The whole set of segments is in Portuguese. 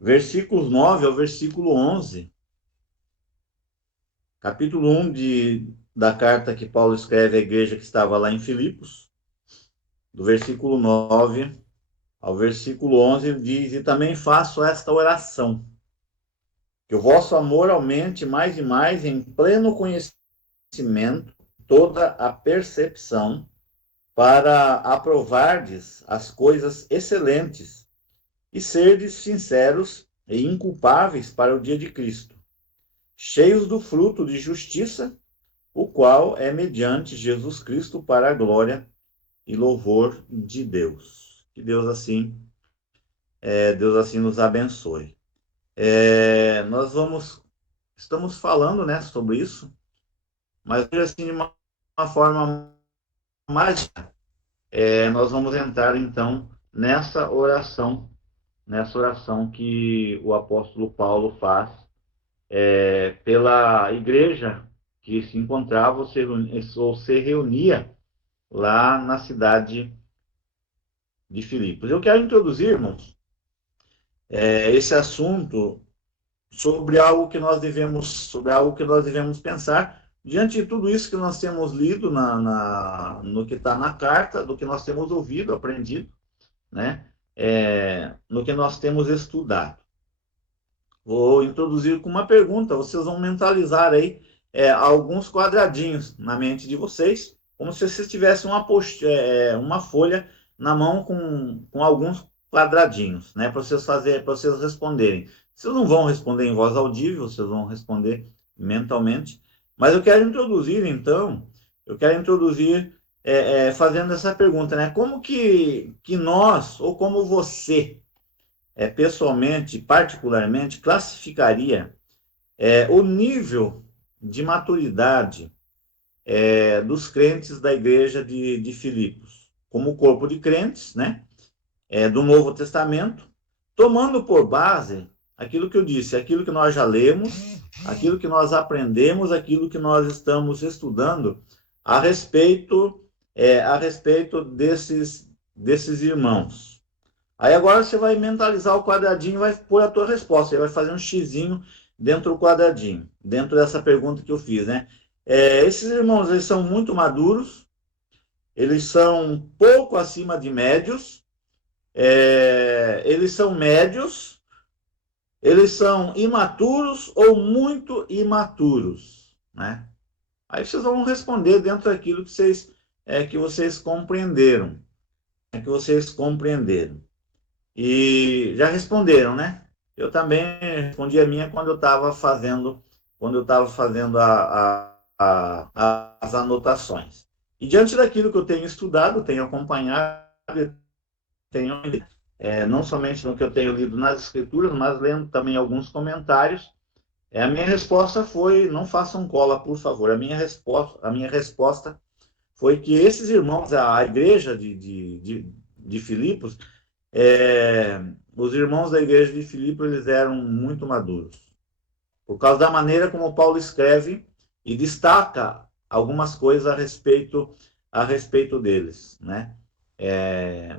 versículos 9 ao versículo 11, capítulo 1 da carta que Paulo escreve à igreja que estava lá em Filipos, do versículo 9 ao versículo 11, ele diz: E também faço esta oração, que o vosso amor aumente mais e mais em pleno conhecimento, toda a percepção, para aprovardes as coisas excelentes e serdes sinceros e inculpáveis para o dia de Cristo, cheios do fruto de justiça, o qual é mediante Jesus Cristo para a glória e louvor de Deus. Que Deus assim nos abençoe. Estamos falando, né, sobre isso, mas assim de uma forma mais, nós vamos entrar então nessa oração que o apóstolo Paulo faz pela igreja que se encontrava ou se reunia lá na cidade de Filipos. Eu quero introduzir, irmãos, esse assunto sobre algo que nós devemos pensar diante de tudo isso que nós temos lido no que está na carta, do que nós temos ouvido, aprendido, né? No que nós temos estudado. Vou introduzir com uma pergunta. Vocês vão mentalizar aí alguns quadradinhos na mente de vocês, como se vocês tivessem uma folha na mão com alguns quadradinhos, né? Para vocês responderem. Vocês não vão responder em voz audível, vocês vão responder mentalmente. Mas eu quero introduzir fazendo essa pergunta, né? Como que nós, ou como você, pessoalmente, particularmente, classificaria o nível de maturidade dos crentes da igreja de Filipos, como corpo de crentes, né, do Novo Testamento, tomando por base aquilo que eu disse, aquilo que nós já lemos, aquilo que nós aprendemos, aquilo que nós estamos estudando a respeito desses irmãos. Aí agora você vai mentalizar o quadradinho e vai pôr a tua resposta. Você vai fazer um xizinho dentro do quadradinho, dentro dessa pergunta que eu fiz, né? Esses irmãos, eles são muito maduros, eles são pouco acima de médios, eles são médios, eles são imaturos ou muito imaturos, né? Aí vocês vão responder dentro daquilo que vocês compreenderam, que vocês compreenderam. E já responderam, né? Eu também respondi a minha quando eu estava fazendo as anotações. E diante daquilo que eu tenho estudado, tenho acompanhado, tenho não somente no que eu tenho lido nas escrituras, mas lendo também alguns comentários, a minha resposta foi: não façam cola, por favor. A minha resposta foi que esses irmãos, a igreja de Filipos, os irmãos da igreja de Filipe, eles eram muito maduros, por causa da maneira como Paulo escreve e destaca algumas coisas a respeito deles, né?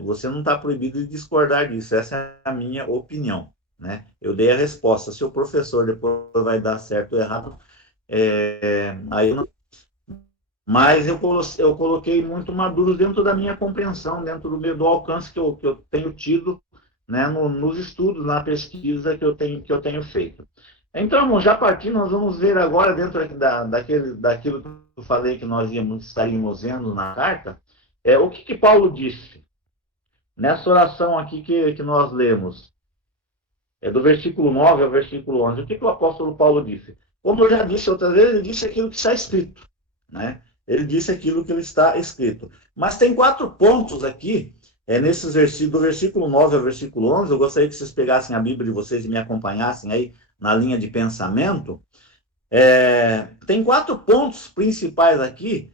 Você não está proibido de discordar disso, essa é a minha opinião, né? Eu dei a resposta. Se o professor depois vai dar certo ou errado, aí eu não... Mas eu coloquei muito maduros dentro da minha compreensão, dentro do alcance que eu tenho tido, né, nos estudos, na pesquisa que eu tenho feito. Então, já partindo, nós vamos ver agora, dentro daquilo que eu falei que nós estaríamos vendo na carta, o que Paulo disse nessa oração aqui que nós lemos, do versículo 9 ao versículo 11. O que o apóstolo Paulo disse? Como eu já disse outras vezes, ele disse aquilo que está escrito, né? Ele disse aquilo que ele está escrito. Mas tem 4 pontos aqui, nesses versículos, do versículo 9 ao versículo 11. Eu gostaria que vocês pegassem a Bíblia de vocês e me acompanhassem aí na linha de pensamento. Tem 4 pontos principais aqui,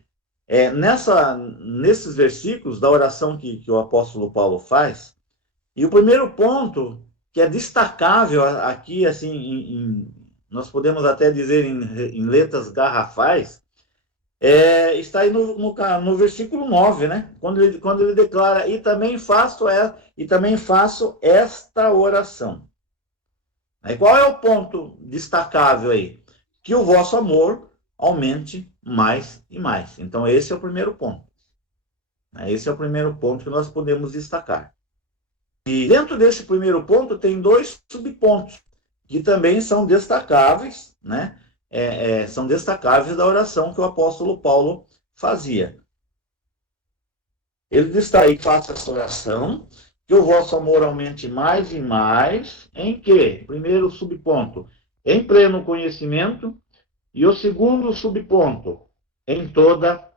nesses versículos da oração que o apóstolo Paulo faz. E o primeiro ponto, que é destacável aqui, assim, nós podemos até dizer em letras garrafais, está aí no versículo 9, né? Quando ele declara: e também faço esta oração. Aí qual é o ponto destacável aí? Que o vosso amor aumente mais e mais. Então, esse é o primeiro ponto. Esse é o primeiro ponto que nós podemos destacar. E dentro desse primeiro ponto tem dois subpontos que também são destacáveis, né? São destacáveis da oração que o apóstolo Paulo fazia. Ele destaca aí, faça essa oração, que o vosso amor aumente mais e mais, em que? Primeiro subponto, em pleno conhecimento, e o segundo subponto, em toda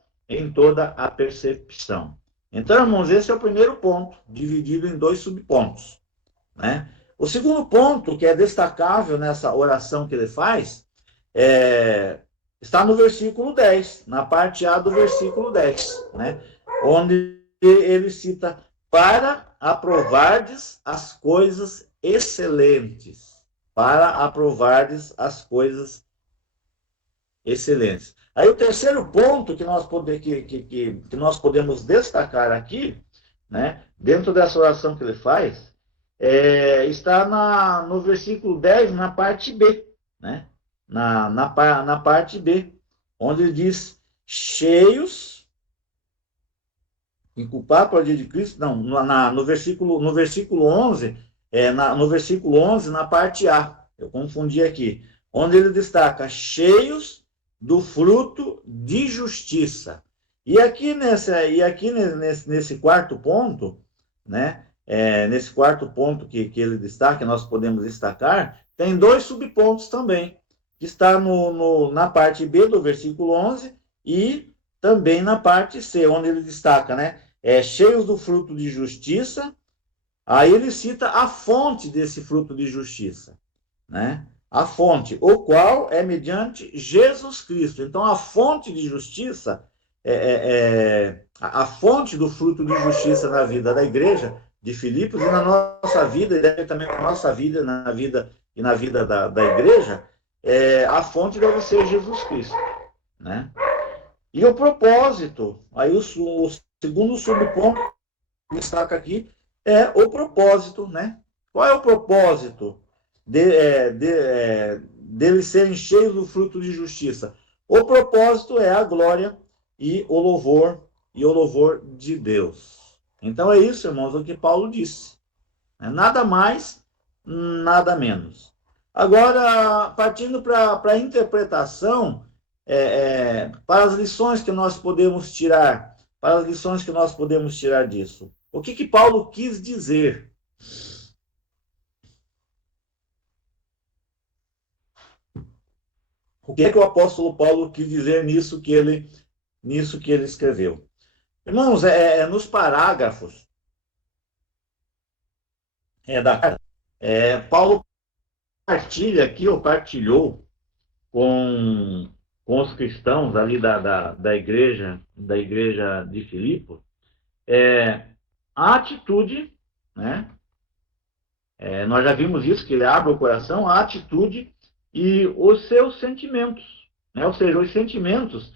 a percepção. Então, irmãos, esse é o primeiro ponto, dividido em dois subpontos, né? O segundo ponto, que é destacável nessa oração que ele faz, está no versículo 10, na parte A do versículo 10, né? Onde ele cita, para aprovardes as coisas excelentes. Para aprovardes as coisas excelentes. Aí o terceiro ponto que nós podemos destacar aqui, né, dentro dessa oração que ele faz, está no versículo 10, na parte B, né? Na parte B, onde ele diz, cheios, inculpar para o dia de Cristo, não, no versículo 11, no versículo 11, na parte A, eu confundi aqui, onde ele destaca, cheios do fruto de justiça. E aqui nesse quarto ponto, né, nesse quarto ponto que ele destaca, nós podemos destacar, tem dois subpontos também, que está na parte B do versículo 11 e também na parte C, onde ele destaca, né, cheios do fruto de justiça. Aí ele cita a fonte desse fruto de justiça, né? A fonte, o qual é mediante Jesus Cristo. Então, a fonte de justiça, a fonte do fruto de justiça na vida da igreja de Filipos e na nossa vida, e também na nossa vida, na vida e na vida da igreja, a fonte deve ser Jesus Cristo, né? E o propósito, aí o segundo subponto que destaca aqui é o propósito, né? Qual é o propósito deles serem cheios do fruto de justiça? O propósito é a glória e o louvor de Deus. Então é isso, irmãos, o que Paulo disse. Nada mais, nada menos. Agora, partindo para a interpretação, para as lições que nós podemos tirar, disso. O que Paulo quis dizer? O que o apóstolo Paulo quis dizer nisso que ele escreveu? Irmãos, nos parágrafos da carta, Paulo partilha aqui, ou partilhou com os cristãos ali da igreja de Filipos, a atitude, né? Nós já vimos isso, que ele abre o coração, a atitude e os seus sentimentos, né? Ou seja, os sentimentos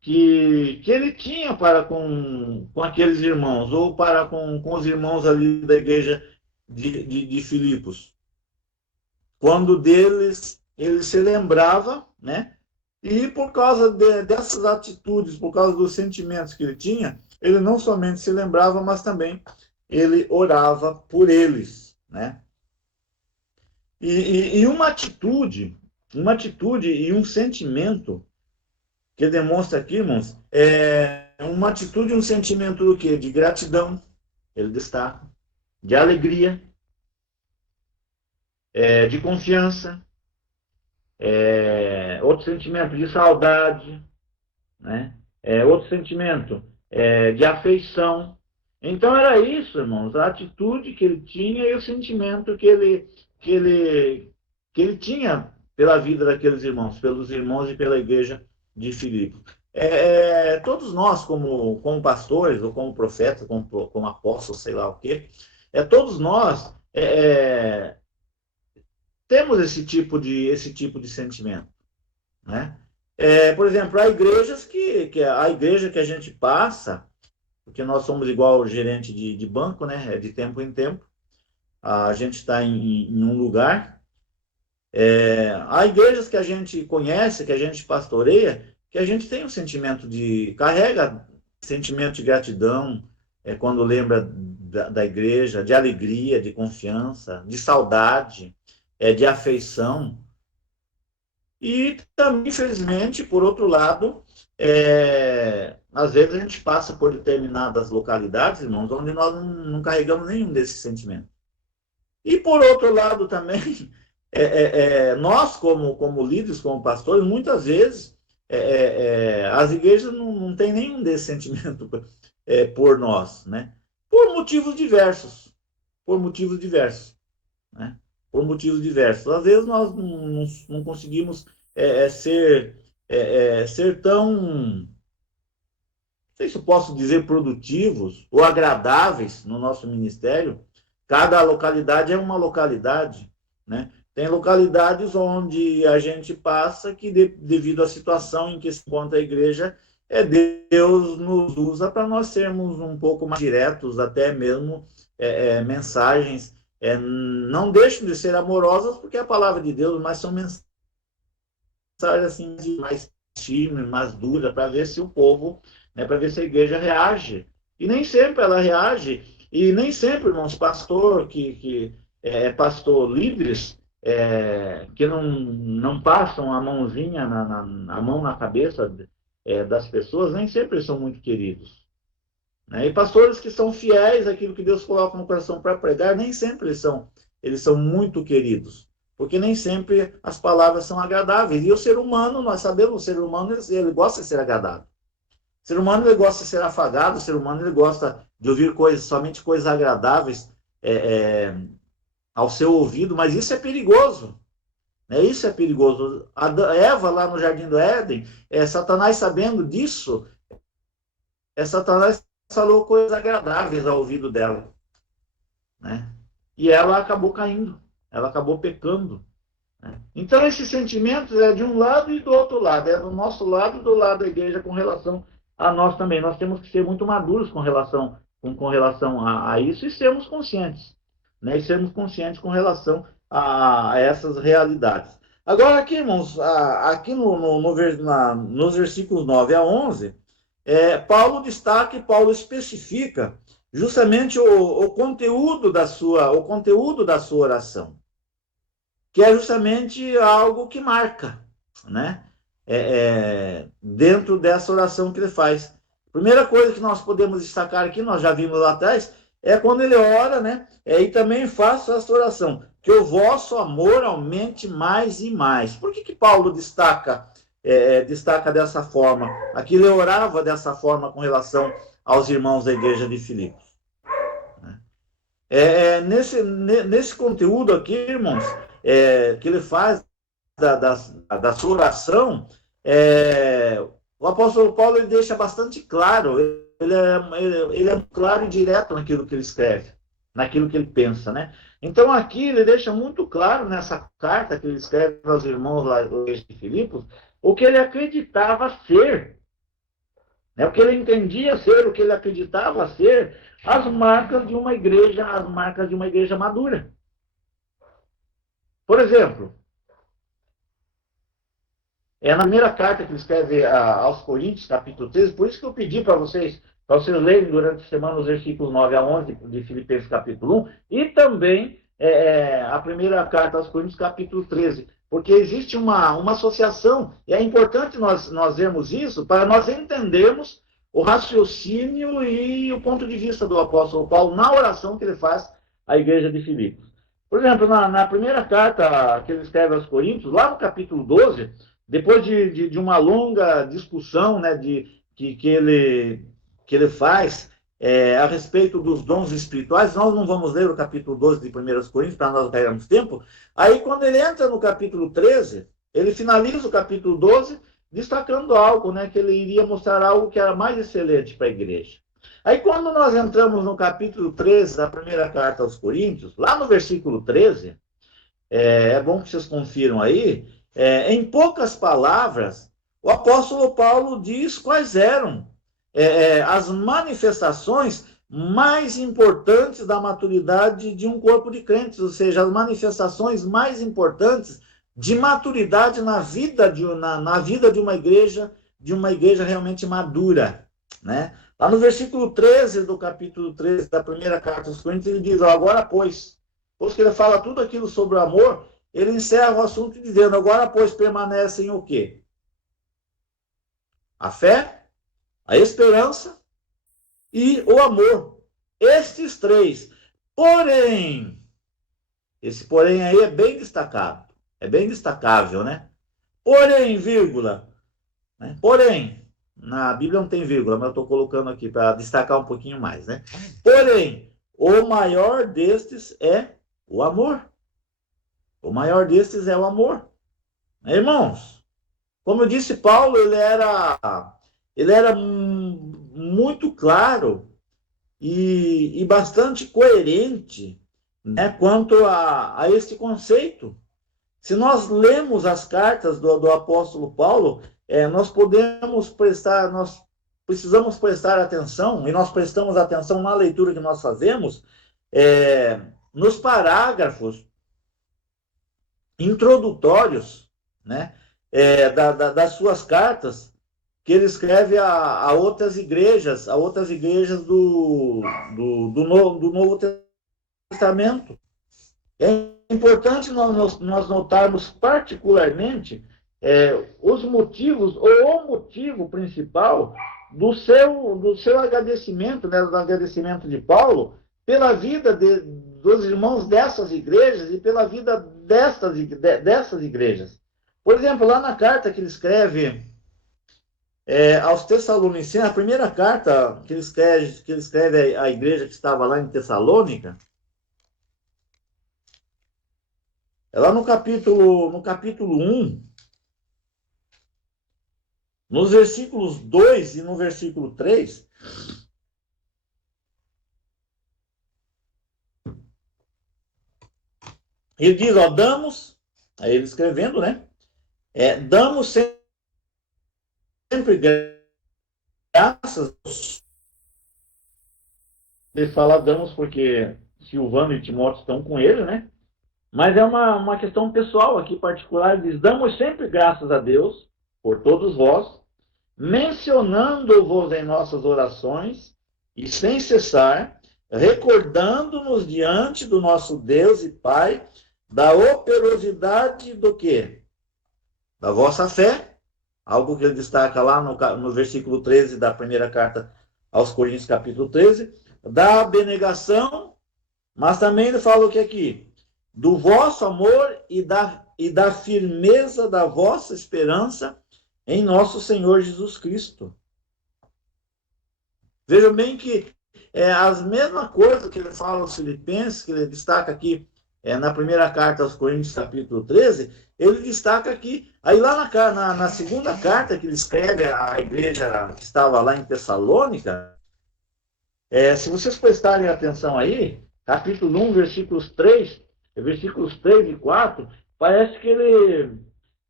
que ele tinha para com aqueles irmãos, ou para com os irmãos ali da igreja de Filipos. Quando deles ele se lembrava, né? E por causa dessas atitudes, por causa dos sentimentos que ele tinha, ele não somente se lembrava, mas também ele orava por eles, né? E uma atitude e um sentimento que demonstra aqui, irmãos, uma atitude e um sentimento do quê? De gratidão, ele destaca, de alegria, de confiança, outro sentimento de saudade, né? Outro sentimento de afeição. Então era isso, irmãos, a atitude que ele tinha e o sentimento que ele tinha pela vida daqueles irmãos, pelos irmãos e pela igreja de Filipe. Todos nós, como pastores, ou como profetas, como apóstolos, sei lá o quê, todos nós temos esse tipo de sentimento, né? Por exemplo, há igrejas a igreja que a gente passa, porque nós somos igual gerente de banco, né? De tempo em tempo, a gente está em um lugar Há igrejas que a gente conhece, que a gente pastoreia, que a gente tem um sentimento carrega sentimento de gratidão, quando lembra da igreja, de alegria, de confiança, de saudade, de afeição. E também, infelizmente, por outro lado, às vezes a gente passa por determinadas localidades, irmãos, onde nós não carregamos nenhum desses sentimentos. E por outro lado também, nós como líderes, como pastores, muitas vezes as igrejas não têm nenhum desse sentimento por nós, né? Por motivos diversos, por motivos diversos, né? Por motivos diversos. Às vezes nós não conseguimos ser tão, não sei se eu posso dizer produtivos ou agradáveis no nosso ministério. Cada localidade é uma localidade, né? Tem localidades onde a gente passa que, devido à situação em que se encontra a igreja, Deus nos usa para nós sermos um pouco mais diretos, até mesmo mensagens não deixam de ser amorosas, porque é a palavra de Deus, mas são mensagens assim, mais firmes, mais duras, para ver se o povo, né, para ver se a igreja reage. E nem sempre ela reage, e nem sempre, irmãos, pastor líderes, que não passam a mãozinha, a mão na cabeça das pessoas, nem sempre são muito queridos. Né? E pastores que são fiéis àquilo que Deus coloca no coração para pregar, nem sempre eles são muito queridos, porque nem sempre as palavras são agradáveis. E o ser humano, nós sabemos, o ser humano ele gosta de ser agradável. O ser humano ele gosta de ser afagado, o ser humano ele gosta de ouvir somente coisas agradáveis ao seu ouvido, mas isso é perigoso. Né? Isso é perigoso. A Eva, lá no Jardim do Éden, Satanás sabendo disso, Satanás falou coisas agradáveis ao ouvido dela. Né? E ela acabou caindo, ela acabou pecando. Né? Então, esses sentimentos é de um lado e do outro lado, é do nosso lado e do lado da igreja com relação a nós também. Nós temos que ser muito maduros com relação a isso e sermos conscientes. Né? E sermos conscientes com relação a essas realidades. Agora, aqui, irmãos, aqui nos versículos 9 a 11, Paulo destaca e Paulo especifica justamente o conteúdo da sua oração, que é justamente algo que marca, né? Dentro dessa oração que ele faz. Primeira coisa que nós podemos destacar aqui, nós já vimos lá atrás, é quando ele ora, né? E também faço essa oração, que o vosso amor aumente mais e mais. Por que Paulo destaca dessa forma? Aqui ele orava dessa forma com relação aos irmãos da igreja de Filipos. Nesse conteúdo aqui, irmãos, que ele faz da sua oração, o apóstolo Paulo ele deixa bastante claro, ele é claro e direto naquilo que ele escreve, naquilo que ele pensa, né? Então aqui ele deixa muito claro nessa carta que ele escreve aos irmãos lá de Filipos, o que ele acreditava ser, né? O que ele entendia ser, o que ele acreditava ser, as marcas de uma igreja madura. Por exemplo, na primeira carta que ele escreve aos Coríntios, capítulo 13, por isso que eu pedi para vocês lerem durante a semana os versículos 9 a 11 de Filipenses capítulo 1, e também a primeira carta aos Coríntios, capítulo 13, porque existe uma associação, e é importante nós vermos isso para nós entendermos o raciocínio e o ponto de vista do apóstolo Paulo na oração que ele faz à igreja de Filipos. Por exemplo, na primeira carta que ele escreve aos Coríntios, lá no capítulo 12, depois de uma longa discussão, né, que ele faz a respeito dos dons espirituais, nós não vamos ler o capítulo 12 de 1 Coríntios, para nós ganharmos tempo. Aí, quando ele entra no capítulo 13, ele finaliza o capítulo 12, destacando algo, né, que ele iria mostrar algo que era mais excelente para a igreja. Aí, quando nós entramos no capítulo 13 da primeira carta aos Coríntios, lá no versículo 13, é bom que vocês confiram aí, em poucas palavras, o apóstolo Paulo diz quais eram as manifestações mais importantes da maturidade de um corpo de crentes, ou seja, as manifestações mais importantes de maturidade na vida na vida de uma igreja realmente madura, né? Lá no versículo 13 do capítulo 13 da primeira carta aos Coríntios, ele diz, ó, agora pois que ele fala tudo aquilo sobre o amor, ele encerra o assunto dizendo, agora pois permanecem o quê? A fé, a esperança e o amor. Estes três. Porém, esse porém aí é bem destacado. É bem destacável, né? Porém, vírgula. Né? Porém, na Bíblia não tem vírgula, mas eu estou colocando aqui para destacar um pouquinho mais, né? Porém, o maior destes é o amor. O maior destes é o amor. Irmãos, como eu disse, Paulo, ele era muito claro e bastante coerente, né, quanto a este conceito. Se nós lemos as cartas do apóstolo Paulo, nós precisamos prestar atenção, e nós prestamos atenção na leitura que nós fazemos, nos parágrafos introdutórios, né, das suas cartas, que ele escreve a outras igrejas do Novo Testamento. É importante nós notarmos particularmente os motivos, ou o motivo principal do seu agradecimento, né, do agradecimento de Paulo, pela vida dos irmãos dessas igrejas e pela vida dessas igrejas. Por exemplo, lá na carta que ele escreve aos Tessalonicenses, a primeira carta que ele escreve à igreja que estava lá em Tessalônica, é lá no capítulo 1, nos versículos 2 e no versículo 3, ele diz, ó, damos, aí ele escrevendo, né? Damos sempre graças. Ele fala damos porque Silvano e Timóteo estão com ele, né? Mas é uma questão pessoal aqui particular. Ele diz, damos sempre graças a Deus por todos vós, mencionando-vos em nossas orações e sem cessar, recordando-nos diante do nosso Deus e Pai da operosidade do quê? Da vossa fé, algo que ele destaca lá no versículo 13 da primeira carta aos Coríntios, capítulo 13, da abnegação, mas também ele fala o que aqui? Do vosso amor e da firmeza da vossa esperança em nosso Senhor Jesus Cristo. Vejam bem que as mesmas coisas que ele fala aos Filipenses, que ele destaca aqui na primeira carta aos Coríntios, capítulo 13, ele destaca aqui, aí lá na segunda carta que ele escreve à igreja que estava lá em Tessalônica, se vocês prestarem atenção aí, capítulo 1, versículos 3 e 4, parece que ele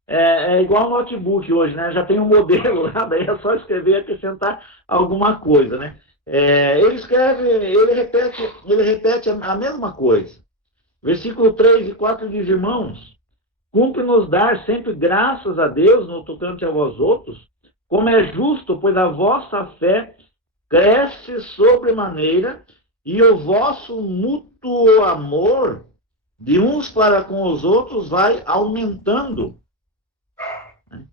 é igual ao notebook hoje, né? Já tem um modelo lá, daí é só escrever e acrescentar alguma coisa, né? Ele repete a mesma coisa. Versículo 3 e 4 diz, irmãos, cumpre-nos dar sempre graças a Deus no tocante a vós outros, como é justo, pois a vossa fé cresce sobremaneira e o vosso mútuo amor de uns para com os outros vai aumentando,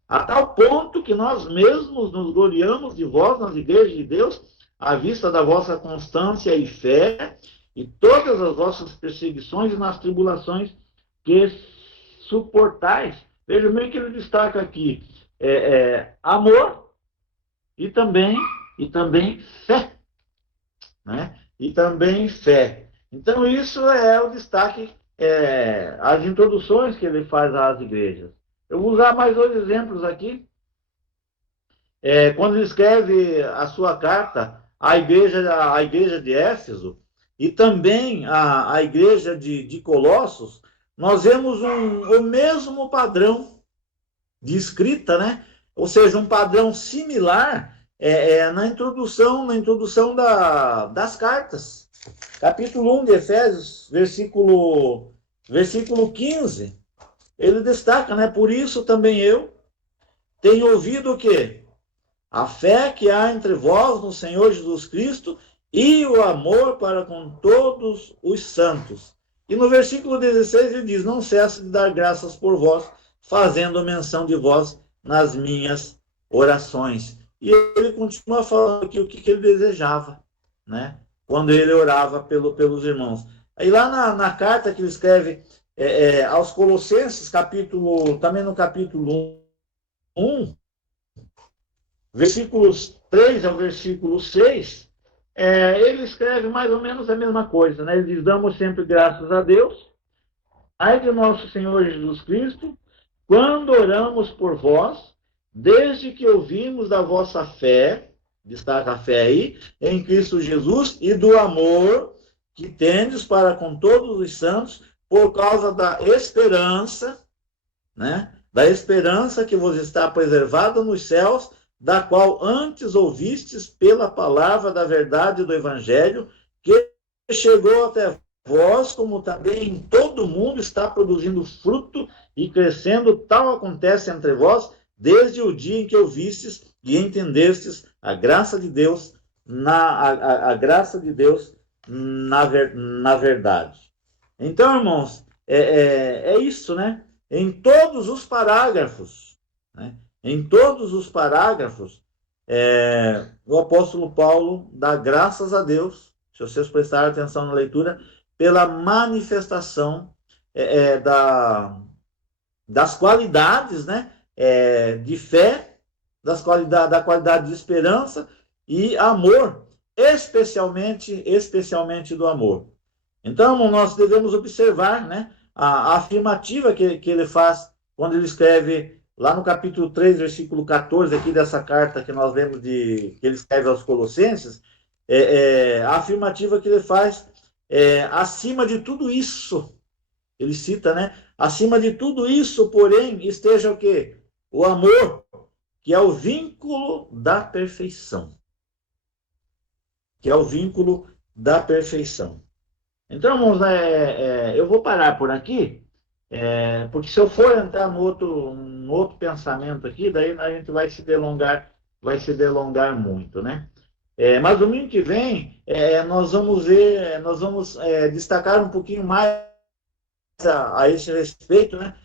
a tal ponto que nós mesmos nos gloriamos de vós nas igrejas de Deus, à vista da vossa constância e fé, e todas as vossas perseguições e nas tribulações que suportais. Veja bem que ele destaca aqui amor e também fé, né? E também fé. Então isso é o destaque, as introduções que ele faz às igrejas. Eu vou usar mais 2 exemplos aqui. Quando ele escreve a sua carta à igreja de Éfeso e também à igreja de Colossos, nós vemos o mesmo padrão de escrita, né? Ou seja, um padrão similar na introdução das cartas. Capítulo 1 de Efésios, versículo 15. ele destaca, né? Por isso também eu tenho ouvido o quê? A fé que há entre vós no Senhor Jesus Cristo e o amor para com todos os santos. E no versículo 16 ele diz, não cesso de dar graças por vós, fazendo menção de vós nas minhas orações. E ele continua falando aqui o que ele desejava, né? Quando ele orava pelos irmãos. Aí lá na carta que ele escreve aos Colossenses, também no capítulo 1, versículos 3 ao versículo 6, ele escreve mais ou menos a mesma coisa, né? Ele diz, damos sempre graças a Deus, Pai de nosso Senhor Jesus Cristo, quando oramos por vós, desde que ouvimos da vossa fé, destaca a fé aí, em Cristo Jesus, e do amor que tendes para com todos os santos, por causa da esperança, né? Da esperança que vos está preservada nos céus, da qual antes ouvistes pela palavra da verdade do Evangelho, que chegou até vós, como também em todo mundo está produzindo fruto e crescendo, tal acontece entre vós, desde o dia em que ouvistes e entendestes a graça de Deus a graça de Deus na verdade. Então, irmãos, é isso, né? Em todos os parágrafos, né? Em todos os parágrafos, o apóstolo Paulo dá graças a Deus, se vocês prestarem atenção na leitura, pela manifestação das qualidades, né, de fé, da qualidade de esperança e amor, especialmente do amor. Então, nós devemos observar, né, a afirmativa que ele faz quando ele escreve lá no capítulo 3, versículo 14, aqui dessa carta que nós lemos que ele escreve aos Colossenses, a afirmativa que ele faz acima de tudo isso, ele cita, né? Acima de tudo isso, porém, esteja o quê? O amor, que é o vínculo da perfeição. Que é o vínculo da perfeição. Então, irmãos, eu vou parar por aqui, porque se eu for entrar no outro pensamento aqui, daí a gente vai se delongar muito, né? Mas domingo que vem, nós vamos destacar um pouquinho mais a esse respeito, né?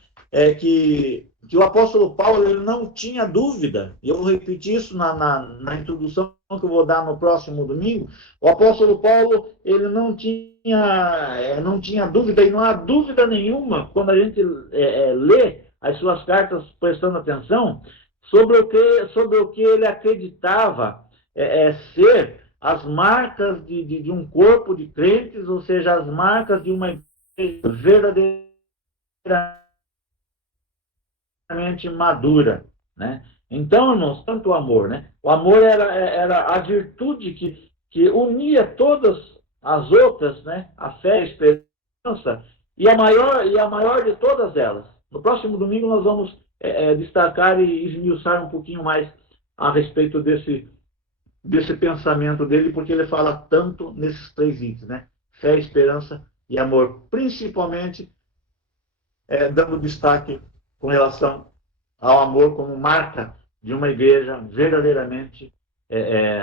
Que o apóstolo Paulo ele não tinha dúvida, e eu vou repetir isso na introdução que eu vou dar no próximo domingo. O apóstolo Paulo ele não tinha dúvida, e não há dúvida nenhuma quando a gente lê as suas cartas prestando atenção sobre o que ele acreditava ser as marcas de um corpo de crentes, ou seja, as marcas de uma igreja verdadeiramente madura, né? Então, irmãos, tanto o amor, né? O amor era a virtude que unia todas as outras, né? A fé, a esperança, e a maior de todas elas. No próximo domingo nós vamos destacar e esmiuçar um pouquinho mais a respeito desse pensamento dele, porque ele fala tanto nesses três itens, né? Fé, esperança e amor, principalmente dando destaque com relação ao amor como marca de uma igreja verdadeiramente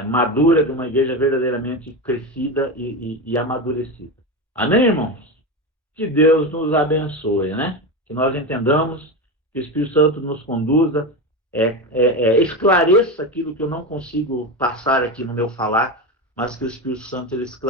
madura, de uma igreja verdadeiramente crescida e amadurecida. Amém, irmãos? Que Deus nos abençoe, né? Que nós entendamos, que o Espírito Santo nos conduza, esclareça aquilo que eu não consigo passar aqui no meu falar, mas que o Espírito Santo ele esclareça